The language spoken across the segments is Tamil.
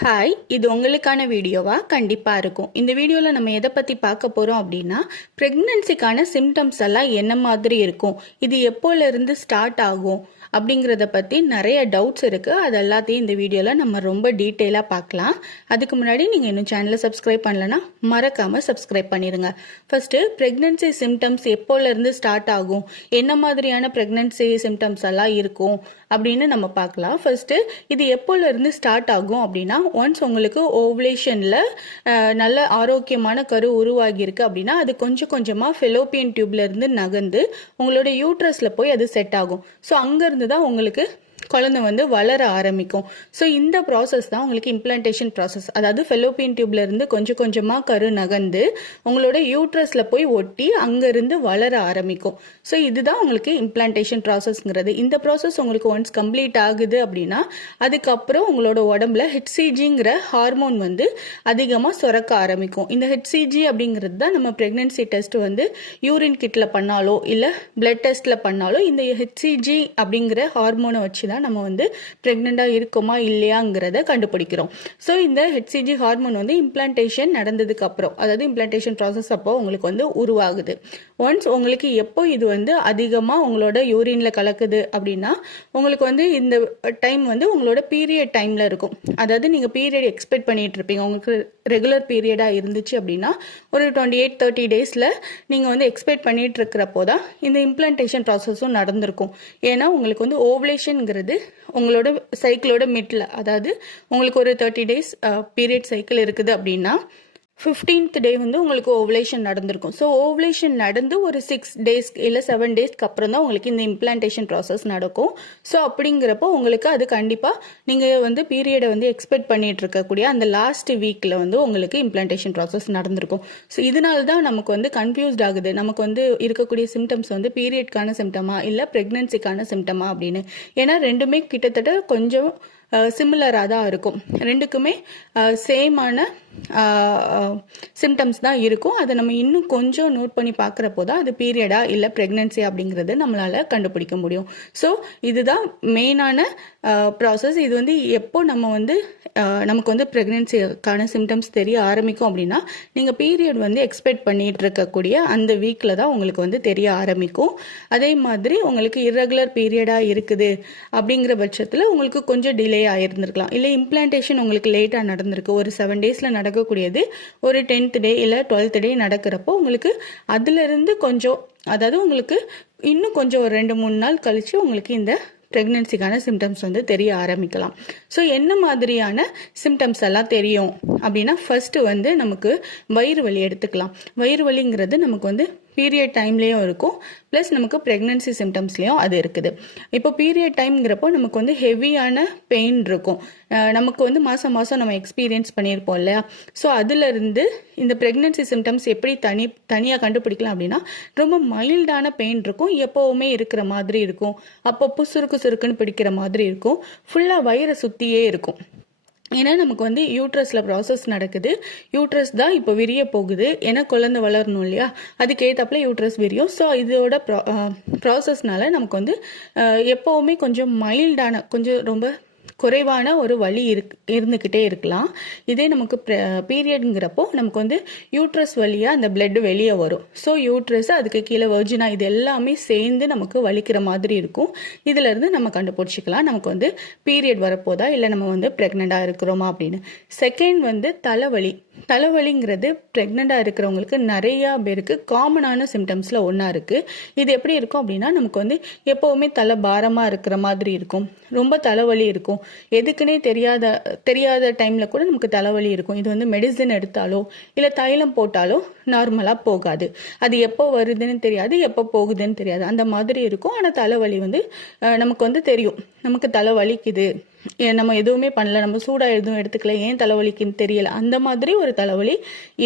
ஹாய் இது உங்களுக்கான வீடியோவா? கண்டிப்பாக இருக்கும். இந்த வீடியோவில் நம்ம எதை பற்றி பார்க்க போகிறோம் அப்படின்னா ப்ரெக்னென்சிக்கான சிம்டம்ஸ் எல்லாம் என்ன மாதிரி இருக்கும்? இது எப்போலேருந்து ஸ்டார்ட் ஆகும்? அப்படிங்கிறத பற்றி நிறைய டவுட்ஸ் இருக்குது அது எல்லாத்தையும் இந்த வீடியோவில் நம்ம ரொம்ப டீட்டெயிலாக பார்க்கலாம். அதுக்கு முன்னாடி நீங்கள் இன்னும் சேனலை சப்ஸ்கிரைப் பண்ணலன்னா மறக்காமல் சப்ஸ்கிரைப் பண்ணிடுங்க ஃபஸ்ட்டு ப்ரெக்னென்சி சிம்டம்ஸ் எப்போலேருந்து ஸ்டார்ட் ஆகும்? என்ன மாதிரியான ப்ரெக்னென்சி சிம்டம்ஸ் எல்லாம் இருக்கும்? அப்படின்னு நம்ம பார்க்கலாம். ஃபஸ்ட்டு இது எப்போலேருந்து ஸ்டார்ட் ஆகும் அப்படின்னா ஒன்ஸ் உங்களுக்கு ஓவ்லேஷனில் நல்ல ஆரோக்கியமான கரு உருவாகியிருக்கு அப்படின்னா அது கொஞ்சம் கொஞ்சமாக ஃபெலோப்பியன் டியூப்லேருந்து நகர்ந்து உங்களோட யூட்ரஸில் போய் அது செட் ஆகும். ஸோ அங்கேருந்து தான் உங்களுக்கு குழந்தை வந்து வளர ஆரம்பிக்கும். ஸோ இந்த ப்ராசஸ் தான் உங்களுக்கு இம்ப்ளான்டேஷன் ப்ராசஸ் அதாவது ஃபெலோப்பியன் டியூப்லேருந்து கொஞ்சம் கொஞ்சமாக கரு நகர்ந்து உங்களோட யூட்ரஸில் போய் ஒட்டி அங்கேருந்து வளர ஆரம்பிக்கும். ஸோ இதுதான் உங்களுக்கு இம்ப்ளான்டேஷன் ப்ராசஸ்ங்கிறது இந்த ப்ராசஸ் உங்களுக்கு ஒன்ஸ் கம்ப்ளீட் ஆகுது அப்படின்னா அதுக்கப்புறம் உங்களோட உடம்புல ஹெச்சிஜிங்கிற ஹார்மோன் வந்து அதிகமாக சுரக்க ஆரம்பிக்கும். இந்த ஹெச்சிஜி அப்படிங்கிறது தான் நம்ம ப்ரெக்னென்சி டெஸ்ட் வந்து யூரின் கிட்டில் பண்ணாலோ இல்லை பிளட் டெஸ்ட்டில் பண்ணாலோ இந்த ஹெச்சிஜி அப்படிங்கிற ஹார்மோனை வச்சு தான் நம்ம வந்து ப்ரெக்னெண்ட்டாக இருக்கோமா இல்லையாங்கிறத கண்டுபிடிக்கிறோம். ஸோ இந்த ஹெச்சிஜி ஹார்மோன் வந்து இம்ப்ளான்டேஷன் நடந்ததுக்கு அப்புறம் அதாவது இம்ப்ளான்டேஷன் ப்ராசஸ் அப்போ உங்களுக்கு வந்து உருவாகுது. ஒன்ஸ் உங்களுக்கு எப்போ இது வந்து அதிகமாக உங்களோட யூரினில் கலக்குது அப்படின்னா உங்களுக்கு வந்து இந்த டைம் வந்து உங்களோட பீரியட் டைமில் இருக்கும். அதாவது நீங்கள் பீரியட் எக்ஸ்பெக்ட் பண்ணிட்டு இருப்பீங்க. உங்களுக்கு ரெகுலர் பீரியடாக இருந்துச்சு அப்படின்னா ஒரு டுவெண்ட்டி எயிட் தேர்ட்டி டேஸில் நீங்கள் வந்து எக்ஸ்பெக்ட் பண்ணிட்டு இருக்கிறப்போ தான் இந்த இம்ப்ளான்டேஷன் ப்ராசஸும் நடந்திருக்கும். ஏன்னா உங்களுக்கு வந்து ஓவலேஷனுங்கிறது உங்களோட சைக்கிளோட மிட்ல அதாவது உங்களுக்கு ஒரு தேர்ட்டி டேஸ் பீரியட் சைக்கிள் இருக்குது அப்படின்னா ஃபிஃப்டீன்த் டே வந்து உங்களுக்கு ஓவலேஷன் நடந்திருக்கும். ஸோ ஓவலேஷன் நடந்து ஒரு சிக்ஸ் டேஸ்க்கு இல்லை செவன் டேஸ்க்கு அப்புறம் தான் உங்களுக்கு இந்த இம்ப்ளான்டேஷன் ப்ராசஸ் நடக்கும். ஸோ அப்படிங்கிறப்போ உங்களுக்கு அது கண்டிப்பாக நீங்கள் வந்து பீரியடை வந்து எக்ஸ்பெக்ட் பண்ணிட்டு இருக்கக்கூடிய அந்த லாஸ்ட் வீக்கில் வந்து உங்களுக்கு இம்ப்ளான்டேஷன் ப்ராசஸ் நடந்திருக்கும். ஸோ இதனால தான் நமக்கு வந்து கன்ஃபியூஸ்ட் ஆகுது. நமக்கு வந்து இருக்கக்கூடிய சிம்டம்ஸ் வந்து பீரியட்கான சிம்டமா இல்லை ப்ரெக்னென்சிக்கான சிம்டமா அப்படின்னு. ஏன்னா ரெண்டுமே கிட்டத்தட்ட கொஞ்சம் சிமிலராக தான் இருக்கும். ரெண்டுக்குமே சேமான சிம்டம்ஸ் தான் இருக்கும். அதை நம்ம இன்னும் கொஞ்சம் நோட் பண்ணி பார்க்குறப்போ தான் அது பீரியடா இல்லை ப்ரெக்னென்சி அப்படிங்கிறது நம்மளால் கண்டுபிடிக்க முடியும். ஸோ இதுதான் மெயினான ப்ராசஸ் இது வந்து எப்போ நம்ம வந்து நமக்கு வந்து ப்ரெக்னென்சிக்கான சிம்டம்ஸ் தெரிய ஆரம்பிக்கும் அப்படின்னா நீங்கள் பீரியட் வந்து எக்ஸ்பெக்ட் பண்ணிட்டு இருக்கக்கூடிய அந்த வீக்கில் தான் உங்களுக்கு வந்து தெரிய ஆரம்பிக்கும். அதே மாதிரி உங்களுக்கு இரகுலர் பீரியடாக இருக்குது அப்படிங்கிற பட்சத்தில் உங்களுக்கு கொஞ்சம் டிலே ஆகிருந்திருக்கலாம் இல்லை இம்ப்ளான்டேஷன் உங்களுக்கு லேட்டாக நடந்திருக்கு. ஒரு செவன் டேஸில் நடக்கக்கூடியது. ஒரு டென்த் டே இல்லை டுவெல்த் டே நடக்கிறப்போ உங்களுக்கு அதுலேருந்து கொஞ்சம் அதாவது உங்களுக்கு இன்னும் கொஞ்சம் ஒரு ரெண்டு மூணு நாள் கழித்து உங்களுக்கு இந்த ப்ரெக்னென்சிக்கான சிம்டம்ஸ் வந்து தெரிய ஆரம்பிக்கலாம். ஸோ என்ன மாதிரியான சிம்டம்ஸ் எல்லாம் தெரியும்? அப்படின்னா ஃபர்ஸ்ட்டு வந்து நமக்கு வயிறு வலி எடுத்துக்கலாம். வயிறு வலிங்கிறது நமக்கு வந்து பீரியட் டைம்லேயும் இருக்கும். ப்ளஸ் நமக்கு ப்ரெக்னென்சி சிம்டம்ஸ்லேயும் அது இருக்குது. இப்போ பீரியட் டைம்ங்கிறப்போ நமக்கு வந்து ஹெவியான பெயின் இருக்கும். நமக்கு வந்து மாதம் மாதம் நம்ம எக்ஸ்பீரியன்ஸ் பண்ணியிருப்போம் இல்லையா? ஸோ அதுலேருந்து இந்த ப்ரெக்னென்சி சிம்டம்ஸ் எப்படி தனி தனியாக கண்டுபிடிக்கலாம் அப்படின்னா ரொம்ப மைல்டான பெயின் இருக்கும். எப்போவுமே இருக்கிற மாதிரி இருக்கும். அப்பப்போ சுருக்கு சுருக்குன்னு பிடிக்கிற மாதிரி இருக்கும். ஃபுல்லாக வயிறை சுற்றியே இருக்கும். ஏன்னா நமக்கு வந்து யூட்ரஸில் ப்ராசஸ் நடக்குது. யூட்ரஸ் தான் இப்போ விரிய போகுது. ஏன்னா குழந்தை வளரணும் இல்லையா? அதுக்கேற்றப்பல யூட்ரஸ் விரியும். ஸோ இதோட ப்ரா ப்ராசஸ்னால நமக்கு வந்து எப்போவுமே கொஞ்சம் மைல்டான கொஞ்சம் ரொம்ப குறைவான ஒரு வலி இருக் இருந்துக்கிட்டே இருக்கலாம். இதே நமக்கு பீரியடுங்கிறப்போ நமக்கு வந்து யூட்ரஸ் வழியாக அந்த பிளட் வெளியே வரும். ஸோ யூட்ரஸ் அதுக்கு கீழே வர்ஜினா இது எல்லாமே சேர்ந்து நமக்கு வலிக்கிற மாதிரி இருக்கும். இதிலிருந்து நம்ம கண்டுபிடிச்சிக்கலாம். நமக்கு வந்து பீரியட் வரப்போதா? இல்லை நம்ம வந்து ப்ரெக்னெண்ட்டாக இருக்கிறோமா அப்படின்னு. செகண்ட் வந்து தலைவலி தலைவலிங்கிறது ப்ரெக்னெண்ட்டாக இருக்கிறவங்களுக்கு நிறையா பேருக்கு காமனான சிம்டம்ஸில் ஒன்றா இருக்குது இது எப்படி இருக்கும் அப்படின்னா நமக்கு வந்து எப்போவுமே தலை பாரமாக இருக்கிற மாதிரி இருக்கும். ரொம்ப தலைவலி இருக்கும். எதுக்குன்னே தெரியாத தெரியாத டைமில் கூட நமக்கு தலைவலி இருக்கும். இது வந்து மெடிசன் எடுத்தாலோ இல்லை தைலம் போட்டாலோ நார்மலாக போகாது. அது எப்போ வருதுன்னு தெரியாது எப்போ போகுதுன்னு தெரியாது. அந்த மாதிரி இருக்கும். ஆனால் தலைவலி வந்து நமக்கு வந்து தெரியும். நமக்கு தலை வலிக்குது நம்ம எதுவுமே பண்ணல. நம்ம சூடாக எதுவும் எடுத்துக்கல. ஏன் தலைவலிக்குன்னு தெரியல. அந்த மாதிரி ஒரு தலைவலி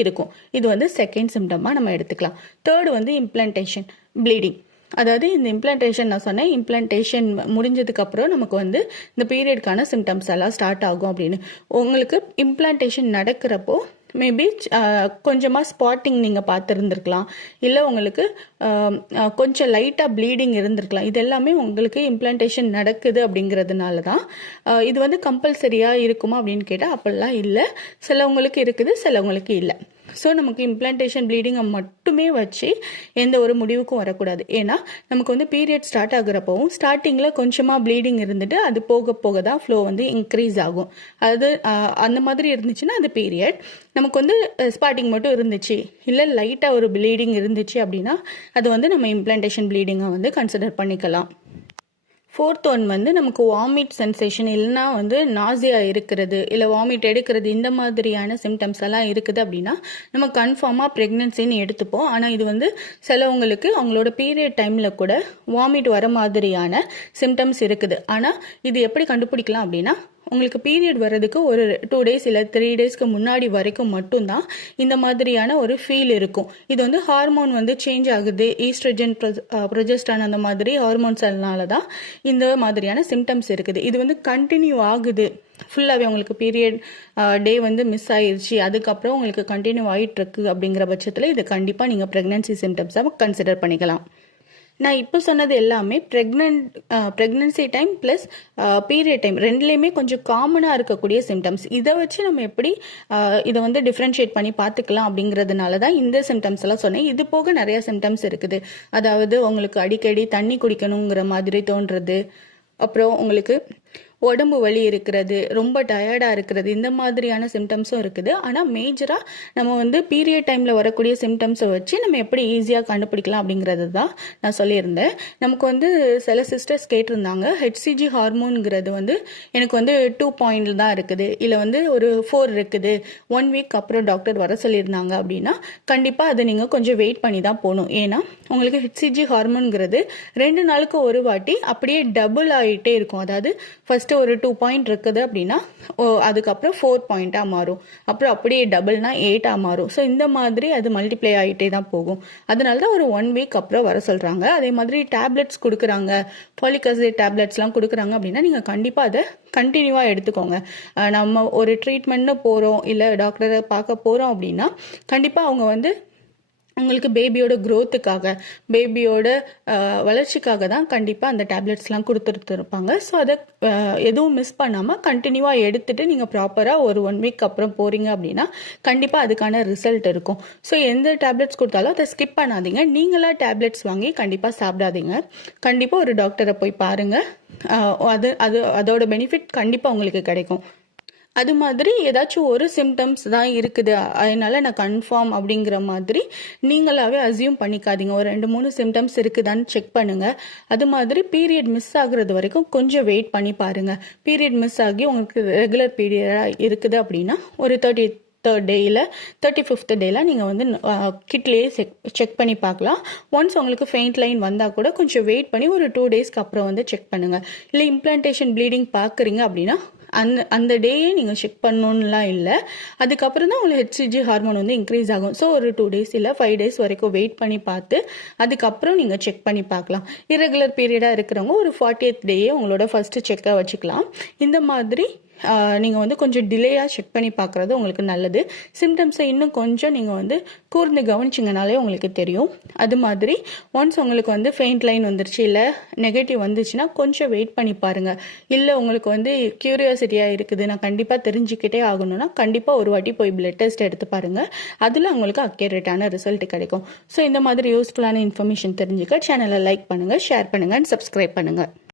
இருக்கும். இது வந்து செகண்ட் சிம்டமாக நம்ம எடுத்துக்கலாம். தேர்டு வந்து இம்ப்ளான்டேஷன் ப்ளீடிங் அதாவது இந்த இம்ப்ளான்டேஷன் நான் சொன்னேன் இம்ப்ளான்டேஷன் முடிஞ்சதுக்கப்புறம் நமக்கு வந்து இந்த பீரியட்கான சிம்டம்ஸ் எல்லாம் ஸ்டார்ட் ஆகும் அப்படின்னு. உங்களுக்கு இம்ப்ளான்டேஷன் நடக்கிறப்போ மேபி uh, கொஞ்சமாக ஸ்பாட்டிங் நீங்கள் பார்த்துருந்துருக்கலாம். இல்லை உங்களுக்கு um, uh, கொஞ்சம் லைட்டாக ப்ளீடிங் இருந்திருக்கலாம். இது எல்லாமே உங்களுக்கு இம்ப்ளான்டேஷன் நடக்குது அப்படிங்கிறதுனால தான் uh, இது வந்து கம்பல்சரியாக இருக்குமா அப்படின்னு கேட்டால் அப்படிலாம் இல்லை. சிலவங்களுக்கு இருக்குது சிலவங்களுக்கு இல்லை. ஸோ நமக்கு இம்ப்ளான்டேஷன் ப்ளீடிங்கை மட்டுமே வச்சு எந்த ஒரு முடிவுக்கும் வரக்கூடாது. ஏன்னா நமக்கு வந்து பீரியட் ஸ்டார்ட் ஆகுறப்பவும் ஸ்டார்டிங்கில் கொஞ்சமாக ப்ளீடிங் இருந்துட்டு அது போக போக தான் ஃப்ளோ வந்து இன்க்ரீஸ் ஆகும். அது அந்த மாதிரி இருந்துச்சுன்னா அது பீரியட் நமக்கு வந்து ஸ்பாட்டிங் மட்டும் இருந்துச்சு. இல்லை லைட்டாக ஒரு ப்ளீடிங் இருந்துச்சு அப்படின்னா அது வந்து நம்ம இம்ப்ளான்டேஷன் ப்ளீடிங்கை வந்து கன்சிடர் பண்ணிக்கலாம். ஃபோர்த் ஒன் வந்து நமக்கு வாமிட் சென்சேஷன் இல்லைனா வந்து நாசியா இருக்கிறது இல்லை வாமிட் எடுக்கிறது இந்த மாதிரியான சிம்டம்ஸ் எல்லாம் இருக்குது அப்படின்னா நம்ம கன்ஃபார்மாக ப்ரெக்னென்சின்னு எடுத்துப்போம். ஆனால் இது வந்து சிலவங்களுக்கு அவங்களோட பீரியட் டைமில் கூட வாமிட் வர மாதிரியான சிம்டம்ஸ் இருக்குது. ஆனால் இது எப்படி கண்டுபிடிக்கலாம் அப்படின்னா உங்களுக்கு பீரியட் வர்றதுக்கு ஒரு டூ டேஸ் இல்லை த்ரீ டேஸ்க்கு முன்னாடி வரைக்கும் மட்டும்தான் இந்த மாதிரியான ஒரு ஃபீல் இருக்கும். இது வந்து ஹார்மோன் வந்து சேஞ்ச் ஆகுது. ஈஸ்ட்ரஜன் ப்ரொஜெஸ்டான் அந்த மாதிரி ஹார்மோன்ஸ்னால தான் இந்த மாதிரியான சிம்டம்ஸ் இருக்குது. இது வந்து கண்டினியூ ஆகுது. ஃபுல்லாகவே உங்களுக்கு பீரியட் டே வந்து மிஸ் ஆயிடுச்சு அதுக்கப்புறம் உங்களுக்கு கண்டினியூ ஆகிட்டு இருக்கு அப்படிங்கிற பட்சத்தில் இது கண்டிப்பாக நீங்கள் ப்ரெக்னன்சி சிம்டம்ஸாக கன்சிடர் பண்ணிக்கலாம். நான் இப்போ சொன்னது எல்லாமே pregnant pregnancy time plus period time ரெண்டுலேயுமே கொஞ்சம் காமனாக இருக்கக்கூடிய சிம்டம்ஸ் இதை வச்சு நம்ம எப்படி இதை வந்து டிஃப்ரென்ஷியேட் பண்ணி பார்த்துக்கலாம் அப்படிங்கிறதுனால தான் இந்த சிம்டம்ஸ் எல்லாம் சொன்னேன். இது போக நிறைய சிம்டம்ஸ் இருக்குது. அதாவது உங்களுக்கு அடிக்கடி தண்ணி குடிக்கணுங்கிற மாதிரி தோன்றது. அப்புறம் உங்களுக்கு உடம்பு வலி இருக்கிறது ரொம்ப டயர்டாக இருக்கிறது இந்த மாதிரியான சிம்டம்ஸும் இருக்குது. ஆனால் மேஜராக நம்ம வந்து பீரியட் டைமில் வரக்கூடிய சிம்டம்ஸை வச்சு நம்ம எப்படி ஈஸியாக கண்டுபிடிக்கலாம் அப்படிங்கிறது தான் நான் சொல்லியிருந்தேன். நமக்கு வந்து சில சிஸ்டர்ஸ் கேட்டிருந்தாங்க ஹெச்சிஜி ஹார்மோனுங்கிறது வந்து எனக்கு வந்து டூ பாயிண்ட் தான் இருக்குது. இல்லை வந்து ஒரு ஃபோர் இருக்குது. ஒன் வீக் அப்புறம் டாக்டர் வர சொல்லியிருந்தாங்க அப்படின்னா கண்டிப்பாக அதை நீங்கள் கொஞ்சம் வெயிட் பண்ணி தான் போகணும். ஏன்னா உங்களுக்கு ஹெச்சிஜி ஹார்மோனுங்கிறது ரெண்டு நாளுக்கு ஒரு வாட்டி அப்படியே டபுள் ஆகிட்டே இருக்கும். அதாவது ஃபஸ்ட்டு ஒரு டூ பாயிண்ட் இருக்குது அப்படின்னா ஓ, அதுக்கப்புறம் ஃபோர் பாயிண்ட்டாக மாறும். அப்புறம் அப்படியே டபுள்னா எயிட்டாக மாறும். ஸோ இந்த மாதிரி அது மல்டிப்ளை ஆகிட்டே தான் போகும். அதனால தான் ஒரு ஒன் வீக் அப்புறம் வர சொல்கிறாங்க அதே மாதிரி டேப்லெட்ஸ் கொடுக்குறாங்க. ஃபாலிக் அசிட் டேப்லெட்ஸ்லாம் கொடுக்குறாங்க அப்படின்னா நீங்கள் கண்டிப்பாக அதை கண்டினியூவாக எடுத்துக்கோங்க. நம்ம ஒரு ட்ரீட்மெண்ட்னு போகிறோம் இல்லை டாக்டரை பார்க்க போகிறோம் அப்படின்னா கண்டிப்பாக அவங்க வந்து உங்களுக்கு பேபியோட க்ரோத்துக்காக பேபியோட வளர்ச்சிக்காக தான் கண்டிப்பாக அந்த டேப்லெட்ஸ்லாம் கொடுத்துருப்பாங்க ஸோ அதை எதுவும் மிஸ் பண்ணாமல் கண்டினியூவாக எடுத்துகிட்டு நீங்கள் ப்ராப்பராக ஒரு ஒன் வீக் அப்புறம் போகிறீங்க அப்படின்னா கண்டிப்பாக அதுக்கான ரிசல்ட் இருக்கும். ஸோ எந்த டேப்லெட்ஸ் கொடுத்தாலும் அதை ஸ்கிப் பண்ணாதீங்க. நீங்களாக டேப்லெட்ஸ் வாங்கி கண்டிப்பாக சாப்பிடாதீங்க. கண்டிப்பாக ஒரு டாக்டரை போய் பாருங்கள் அது அது அதோட பெனிஃபிட் கண்டிப்பாக உங்களுக்கு கிடைக்கும். அது மாதிரி ஏதாச்சும் ஒரு சிம்டம்ஸ் தான் இருக்குது. அதனால நான் கன்ஃபார்ம் அப்படிங்கிற மாதிரி நீங்களாவே அசியூம் பண்ணிக்காதீங்க. ஒரு ரெண்டு மூணு சிம்டம்ஸ் இருக்குதான்னு செக் பண்ணுங்க. அது மாதிரி பீரியட் மிஸ் ஆகுறது வரைக்கும் கொஞ்சம் வெயிட் பண்ணி பாருங்க. பீரியட் மிஸ் ஆகி உங்களுக்கு ரெகுலர் பீரியடாக இருக்குது அப்படின்னா ஒரு தேர்ட்டி தேர்ட் டேயில் தேர்ட்டி ஃபிஃப்த் டேல நீங்கள் வந்து கிட்லேயே செக் செக் பண்ணி பார்க்கலாம். ஒன்ஸ் உங்களுக்கு ஃபெயிண்ட் லைன் வந்தால் கூட கொஞ்சம் வெயிட் பண்ணி ஒரு டூ டேஸ்க்கு அப்புறம் வந்து செக் பண்ணுங்கள் இல்லை இம்ப்ளான்டேஷன் ப்ளீடிங் பார்க்குறீங்க அப்படின்னா அந்த அந்த டேயே நீங்கள் செக் பண்ணணும்லாம் இல்லை. அதுக்கப்புறம் தான் உங்களுக்கு ஹெச்சிஜி ஹார்மோன் வந்து இன்க்ரீஸ் ஆகும். ஸோ ஒரு டூ டேஸ் இல்லை ஃபைவ் டேஸ் வரைக்கும் வெயிட் பண்ணி பார்த்து அதுக்கப்புறம் நீங்கள் செக் பண்ணி பார்க்கலாம். இரகுலர் பீரியடாக இருக்கிறவங்க ஒரு ஃபார்ட்டி எய்த் டேயே உங்களோட ஃபஸ்ட்டு செக்கை வச்சுக்கலாம். இந்த மாதிரி நீங்கள் வந்து கொஞ்சம் டிலேயாக செக் பண்ணி பார்க்குறது உங்களுக்கு நல்லது. சிம்டம்ஸை இன்னும் கொஞ்சம் நீங்கள் வந்து கூர்ந்து கவனிச்சிங்கனாலே உங்களுக்கு தெரியும். அது மாதிரி ஒன்ஸ் உங்களுக்கு வந்து ஃபெயிண்ட் லைன் வந்துருச்சு இல்லை நெகட்டிவ் வந்துச்சுன்னா கொஞ்சம் வெயிட் பண்ணி பாருங்கள் இல்லை உங்களுக்கு வந்து க்யூரியாசிட்டியாக இருக்குது நான் கண்டிப்பாக தெரிஞ்சுக்கிட்டே ஆகணும்னா கண்டிப்பாக ஒரு வாட்டி போய் பிளட் டெஸ்ட் எடுத்து பாருங்கள் அதில் உங்களுக்கு அக்யூரேட்டான ரிசல்ட் கிடைக்கும். ஸோ இந்த மாதிரி யூஸ்ஃபுல்லான இன்ஃபர்மேஷன் தெரிஞ்சுக்க சேனலை லைக் பண்ணுங்கள் ஷேர் பண்ணுங்கள் அண்ட் சப்ஸ்கிரைப் பண்ணுங்கள்